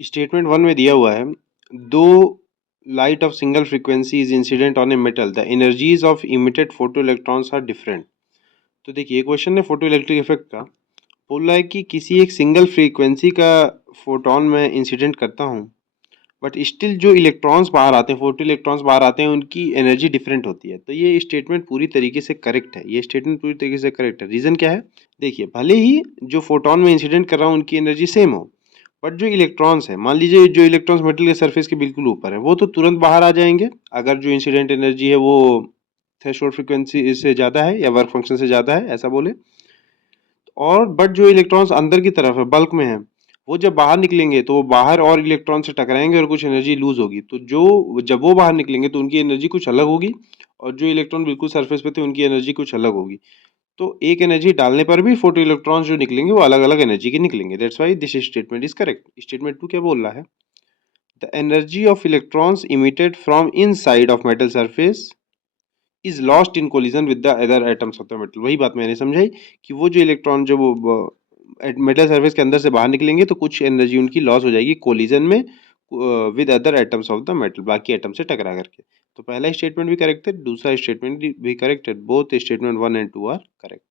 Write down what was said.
Statement one में दिया हुआ है, दो light of single frequency is incident on a metal, the energies of emitted photo electrons are different. तो देखिए, क्वेश्चन है फोटो इलेक्ट्रिक इफेक्ट का, बोल रहा है कि किसी एक सिंगल फ्रीक्वेंसी का फोटोन में इंसिडेंट करता हूँ, बट स्टिल जो इलेक्ट्रॉन्स बाहर आते हैं, फोटो इलेक्ट्रॉन्स बाहर आते हैं, उनकी एनर्जी डिफरेंट होती है। तो ये स्टेटमेंट पूरी तरीके से करेक्ट है, ये स्टेटमेंट पूरी तरीके से करेक्ट है। रीज़न क्या है? देखिए, भले ही जो फोटोन में इंसिडेंट कर रहा हूँ उनकी एनर्जी सेम हो, बट जो इलेक्ट्रॉन्स है, मान लीजिए जो इलेक्ट्रॉन्स मेटल के सरफेस के बिल्कुल ऊपर है, वो तो तुरंत बाहर आ जाएंगे अगर जो इंसिडेंट एनर्जी है वो थ्रेशोल्ड फ्रीक्वेंसी से ज़्यादा है या वर्क फंक्शन से ज़्यादा है, ऐसा बोले। और बट जो इलेक्ट्रॉन्स अंदर की तरफ है, बल्क में है, वो जब बाहर निकलेंगे तो वो बाहर और इलेक्ट्रॉन से टकराएंगे और कुछ एनर्जी लूज होगी। तो जो जब वो बाहर निकलेंगे तो उनकी एनर्जी कुछ अलग होगी, और जो इलेक्ट्रॉन बिल्कुल सरफेस पे थे उनकी एनर्जी कुछ अलग होगी। तो एक एनर्जी डालने पर भी फोटो इलेक्ट्रॉन्स जो निकलेंगे वो अलग अलग एनर्जी के निकलेंगे। That's why this statement is correct. Statement two क्या बोल रहा है? The energy of electrons emitted from inside of metal surface is lost in collision with the other atoms of the metal. वही बात मैंने समझाई कि वो जो इलेक्ट्रॉन जो वो मेटल सरफेस के अंदर से बाहर निकलेंगे तो कुछ एनर्जी उनकी लॉस हो जाएगी कोलिजन में with other atoms of the metal, बाकी एटम से टकरा करके। तो पहला स्टेटमेंट भी करेक्ट है, दूसरा स्टेटमेंट भी करेक्ट है। Both statement one and two are correct.